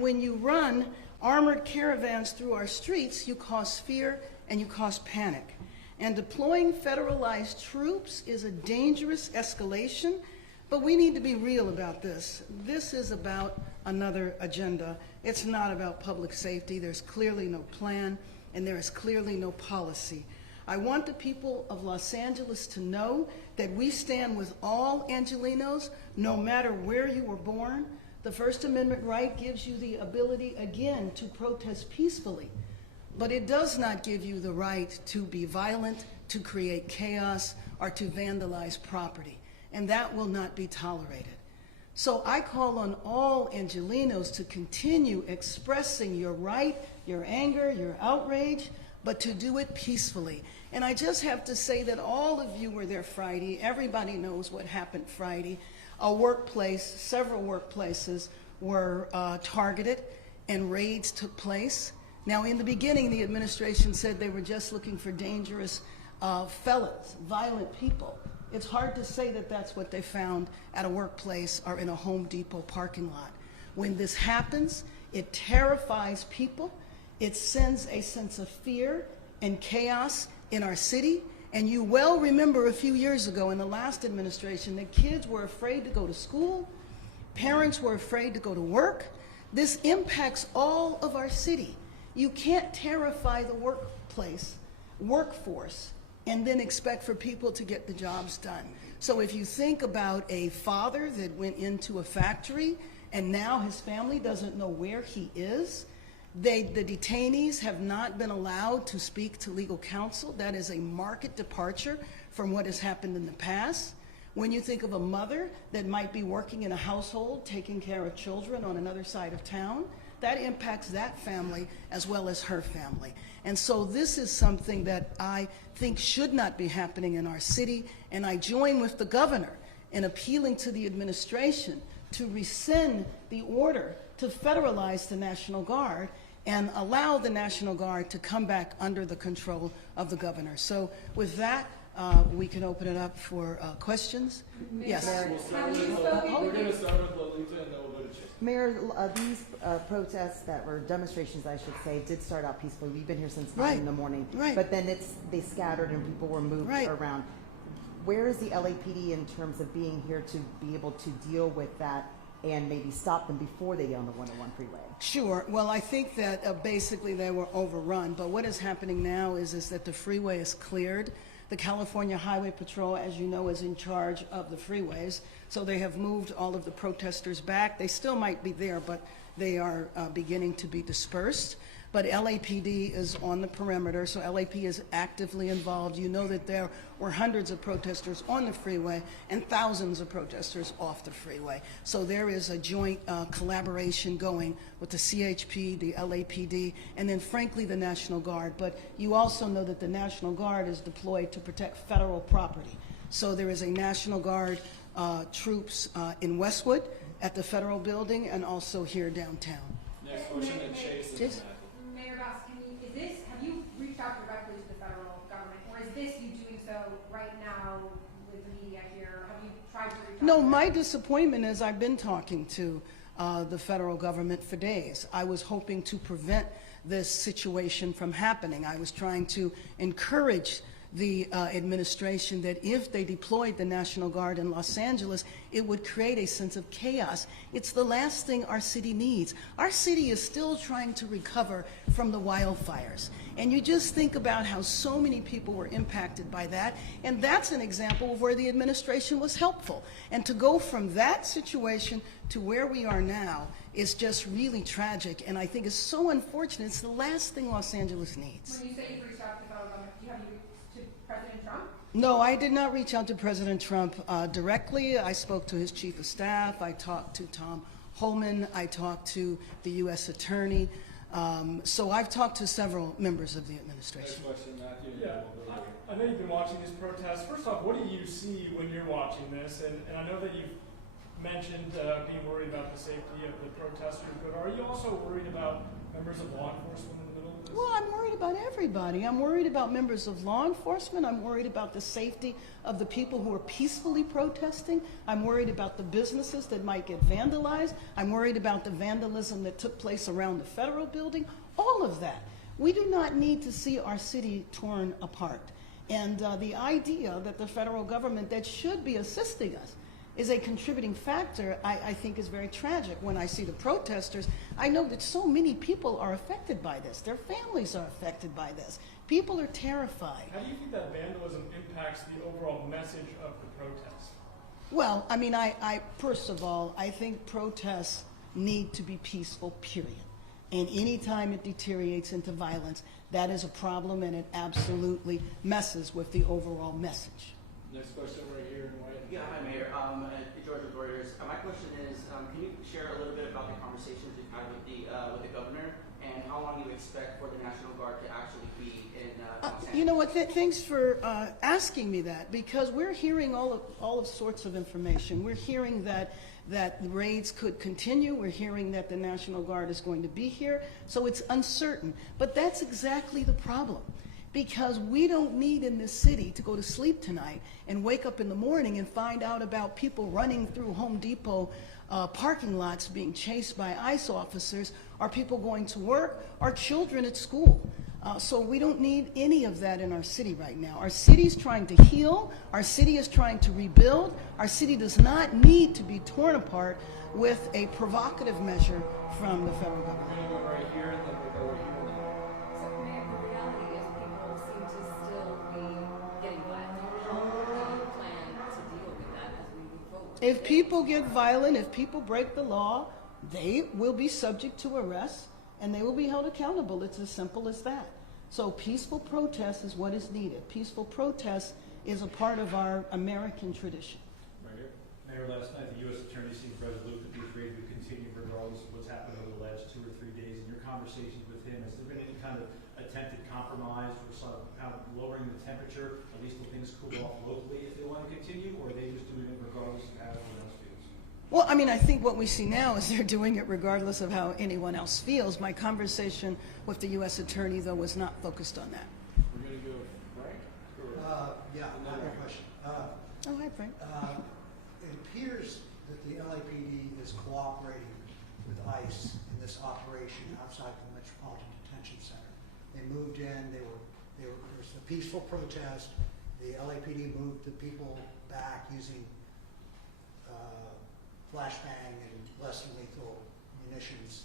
And when you run armored caravans through our streets, you cause fear and you cause panic. And deploying federalized troops is a dangerous escalation, but we need to be real about this. This is about another agenda. It's not about public safety. There's clearly no plan, and there is clearly no policy. I want the people of Los Angeles to know that we stand with all Angelenos, no matter where you were born. The First Amendment right gives you the ability, again, to protest peacefully. But it does not give you the right to be violent, to create chaos, or to vandalize property. And that will not be tolerated. So I call on all Angelenos to continue expressing your right, your anger, your outrage, but to do it peacefully. And I just have to say that all of you were there Friday. Everybody knows what happened Friday. A workplace, several workplaces were targeted and raids took place. Now, in the beginning, the administration said they were just looking for dangerous felons, violent people. It's hard to say that that's what they found at a workplace or in a Home Depot parking lot. When this happens, it terrifies people. It sends a sense of fear and chaos in our city. And you well remember a few years ago in the last administration that kids were afraid to go to school, parents were afraid to go to work. This impacts all of our city. You can't terrify the workforce, and then expect for people to get the jobs done. So if you think about a father that went into a factory and now his family doesn't know where he is, the detainees have not been allowed to speak to legal counsel. That is a marked departure from what has happened in the past. When you think of a mother that might be working in a household, taking care of children on another side of town, that impacts that family as well as her family. And so this is something that I think should not be happening in our city, and I join with the governor in appealing to the administration to rescind the order to federalize the National Guard and allow the National Guard to come back under the control of the governor. So with that, we can open it up for questions. Yes. We're going to start with Lolita and then we'll go to Chase. Mayor, these protests that were demonstrations, I should say, did start out peacefully. We've been here since 9 in the morning. Right. But then they scattered and people were moved around. Where is the LAPD in terms of being here to be able to deal with that and maybe stop them before they get on the 101 freeway? Sure. Well, I think that basically they were overrun. But what is happening now is that the freeway is cleared. The California Highway Patrol, as you know, is in charge of the freeways. So they have moved all of the protesters back. They still might be there, but they are beginning to be dispersed. But LAPD is on the perimeter, so LAP is actively involved. You know that there were hundreds of protesters on the freeway and thousands of protesters off the freeway. So there is a joint collaboration going with the CHP, the LAPD, and then frankly the National Guard. But you also know that the National Guard is deployed to protect federal property. So there is a National Guard troops in Westwood at the federal building and also here downtown. Next question to Chase. Mayor Bass, have you reached out directly to the federal government, or is this you doing so right now with the media here? Have you tried to reach out? No, my disappointment is I've been talking to the federal government for days. I was hoping to prevent this situation from happening. I was trying to encourage the administration that if they deployed the National Guard in Los Angeles, it would create a sense of chaos. It's the last thing our city needs. Our city is still trying to recover from the wildfires. And you just think about how so many people were impacted by that, and that's an example of where the administration was helpful. And to go from that situation to where we are now is just really tragic, and I think it's so unfortunate. It's the last thing Los Angeles needs. When you say you've reached out to the federal government, have you reached to President Trump? No, I did not reach out to President Trump directly. I spoke to his chief of staff. I talked to Tom Homan. I talked to the U.S. Attorney. So I've talked to several members of the administration. Next question, Matthew. Yeah, I know you've been watching these protests. First off, what do you see when you're watching this? And I know that you've mentioned being worried about the safety of the protesters, but are you also worried about members of law enforcement in the middle of this? Well, I'm worried about everybody. I'm worried about members of law enforcement. I'm worried about the safety of the people who are peacefully protesting. I'm worried about the businesses that might get vandalized. I'm worried about the vandalism that took place around the federal building. All of that. We do not need to see our city torn apart. And the idea that the federal government that should be assisting us is a contributing factor, I think is very tragic. When I see the protesters, I know that so many people are affected by this. Their families are affected by this. People are terrified. How do you think that vandalism impacts the overall message of the protest? Well, I mean, I first of all, I think protests need to be peaceful, period. And any time it deteriorates into violence, that is a problem, and it absolutely messes with the overall message. Next question right here in white. Yeah, hi Mayor. George with Reuters. My question is, can you share a little bit about the conversations you've had with the governor, and how long you expect for the National Guard to actually be in Los You know Angeles? what? Thanks for asking me that, because we're hearing all of sorts of information. We're hearing that the raids could continue. We're hearing that the National Guard is going to be here. So it's uncertain. But that's exactly the problem, because we don't need in this city to go to sleep tonight and wake up in the morning and find out about people running through Home Depot parking lots being chased by ICE officers, or people going to work, or children at school. So we don't need any of that in our city right now. Our city is trying to heal. Our city is trying to rebuild. Our city does not need to be torn apart with a provocative measure from the federal government. We're gonna go right here and then we'll go right here now. So, Mayor, the reality is people seem to still be getting violent. How do you plan to deal with that as we move forward? If people get violent, if people break the law, they will be subject to arrest and they will be held accountable. It's as simple as that. So peaceful protest is what is needed. Peaceful protest is a part of our American tradition. Right here. Mayor, last night the U.S. Attorney seemed resolute that these raids would continue regardless of what's happened over the last 2 or 3 days. In your conversations with him, has there been any kind of attempted compromise or some kind of lowering the temperature, at least till things cool off locally if they want to continue, or are they just doing it regardless of how everyone else feels? Well, I mean, I think what we see now is they're doing it regardless of how anyone else feels. My conversation with the U.S. Attorney, though, was not focused on that. We're gonna go Frank. Yeah, I have a question. Oh, hi, Frank. It appears that the LAPD is cooperating with ICE in this operation outside the Metropolitan Detention Center. They moved in, there was a peaceful protest. The LAPD moved the people back using flashbang and less than lethal munitions.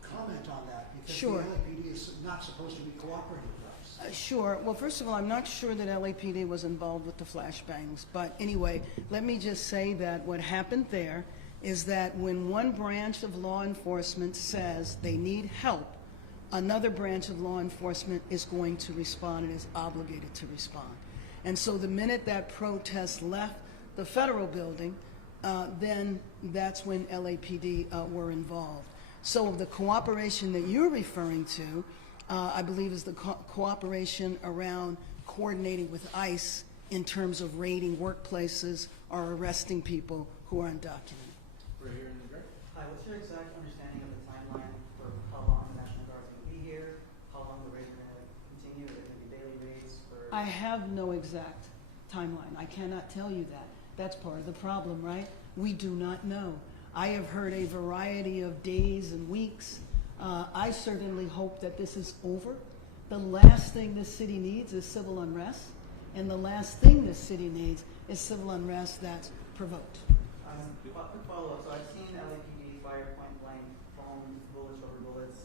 Comment on that, because Sure. the LAPD is not supposed to be cooperating with us. Sure. Well, first of all, I'm not sure that LAPD was involved with the flashbangs. But anyway, let me just say that what happened there is that when one branch of law enforcement says they need help, another branch of law enforcement is going to respond and is obligated to respond. And so the minute that protest left the federal building, then that's when LAPD were involved. So the cooperation that you're referring to, I believe, is the cooperation around coordinating with ICE in terms of raiding workplaces or arresting people who are undocumented. Right here in the gray. Hi, what's your exact understanding of the timeline for how long the National Guard's going to be here, how long the raids are going to continue, are there going to be daily raids for... I have no exact timeline. I cannot tell you that. That's part of the problem, right? We do not know. I have heard a variety of days and weeks. I certainly hope that this is over. The last thing this city needs is civil unrest, and the last thing this city needs is civil unrest that's provoked. Quick follow-up. So I've seen LAPD fire point blank foam bullets, rubber bullets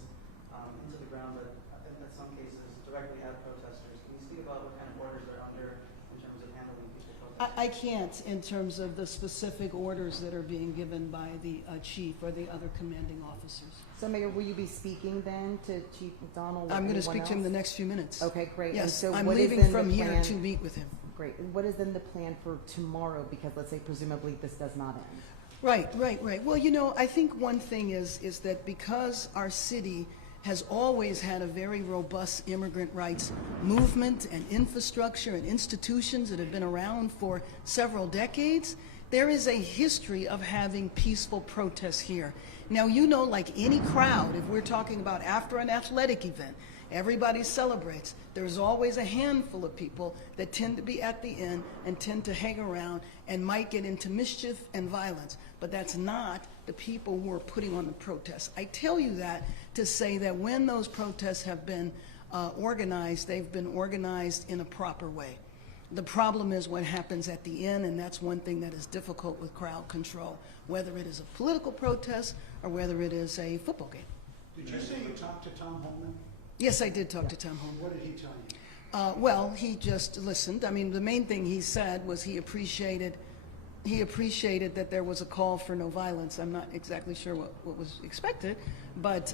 into the ground, but in some cases directly at protesters. Can you speak about what kind of orders they're under in terms of handling people protesting? I can't in terms of the specific orders that are being given by the chief or the other commanding officers. So, Mayor, will you be speaking then to Chief McDonald? or I'm going to anyone speak to him in the else? next few minutes. Okay, great. And Yes, so I'm what is leaving in the from here plan- to meet with him. Great. And what is then the plan for tomorrow? Because let's say presumably this does not end. Right. Well, you know, I think one thing is that because our city has always had a very robust immigrant rights movement and infrastructure and institutions that have been around for several decades, There is a history of having peaceful protests here. Now, you know, like any crowd, if we're talking about after an athletic event, everybody celebrates. There's always a handful of people that tend to be at the end and tend to hang around and might get into mischief and violence. But that's not the people who are putting on the protests. I tell you that to say that when those protests have been organized, they've been organized in a proper way. The problem is what happens at the end, and that's one thing that is difficult with crowd control, whether it is a political protest or whether it is a football game. Did you say you talked to Tom Holman? Yes, I did talk to Tom Holman. What did he tell you? Well, he just listened. I mean, the main thing he said was he appreciated that there was a call for no violence. I'm not exactly sure what was expected, but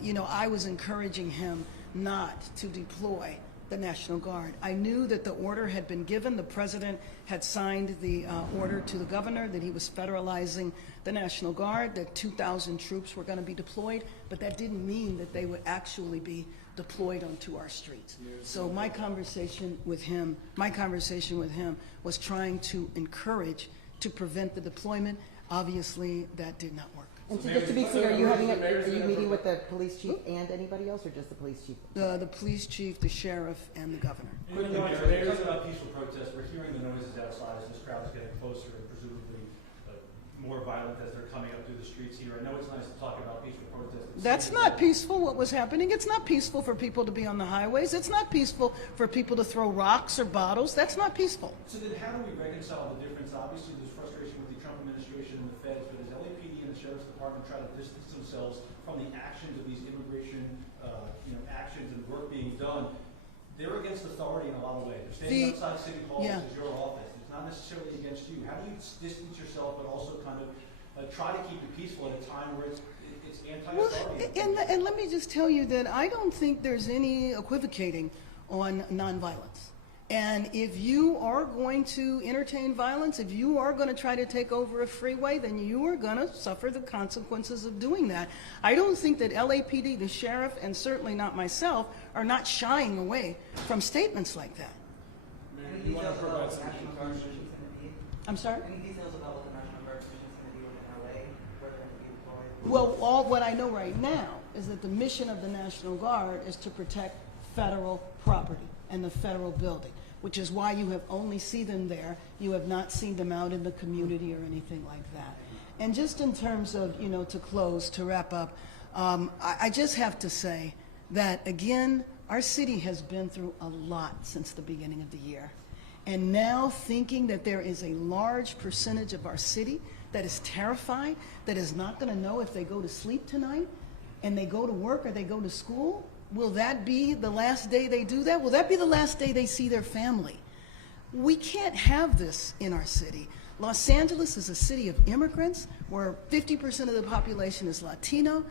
you know, I was encouraging him not to deploy the National Guard. I knew that the order had been given. The president had signed the order to the governor that he was federalizing the National Guard, that 2,000 troops were going to be deployed, but that didn't mean that they would actually be deployed onto our streets. So my conversation with him was trying to encourage to prevent the deployment. Obviously, that did not work. And so just to be clear, are you meeting with the police chief and anybody else, or just the police chief? The police chief, the sheriff, and the governor. Quickly, Mayor, talking about peaceful protests, we're hearing the noises outside as this crowd is getting closer and presumably more violent as they're coming up through the streets here. I know it's nice to talk about peaceful protests. That's not peaceful, what was happening. It's not peaceful for people to be on the highways. It's not peaceful for people to throw rocks or bottles. That's not peaceful. So then how do we reconcile the difference? Obviously, there's frustration with the Trump administration and the feds, but as LAPD and the Sheriff's Department try to distance themselves from the actions of these immigration actions and work being done, they're against authority in a lot of ways. They're standing outside City Hall, which is your office. It's not necessarily against you. How do you distance yourself but also kind of try to keep it peaceful at a time where it's anti-authority? Well, and let me just tell you that I don't think there's any equivocating on nonviolence. And if you are going to entertain violence, if you are going to try to take over a freeway, then you are going to suffer the consequences of doing that. I don't think that LAPD, the sheriff, and certainly not myself, are not shying away from statements like that. Any details about what the National Guard mission is going to be? I'm sorry? Any details about what the National Guard mission is going to be within LA, where they're going to be deployed? Well, what I know right now is that the mission of the National Guard is to protect federal property and the federal building, which is why you have only seen them there. You have not seen them out in the community or anything like that. And just in terms of, to close, to wrap up, I just have to say that, again, our city has been through a lot since the beginning of the year. And now thinking that there is a large percentage of our city that is terrified, that is not going to know if they go to sleep tonight and they go to work or they go to school, will that be the last day they do that? Will that be the last day they see their family? We can't have this in our city. Los Angeles is a city of immigrants where 50% of the population is Latino.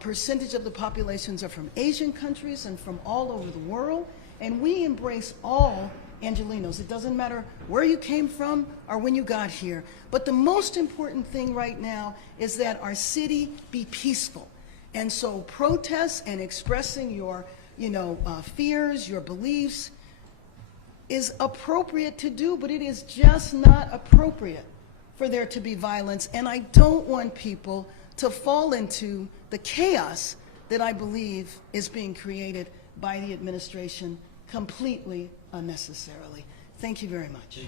Percentage of the populations are from Asian countries and from all over the world. And we embrace all Angelenos. It doesn't matter where you came from or when you got here. But the most important thing right now is that our city be peaceful. And so protests and expressing your, fears, your beliefs is appropriate to do, but it is just not appropriate for there to be violence. And I don't want people to fall into the chaos that I believe is being created by the administration completely unnecessarily. Thank you very much.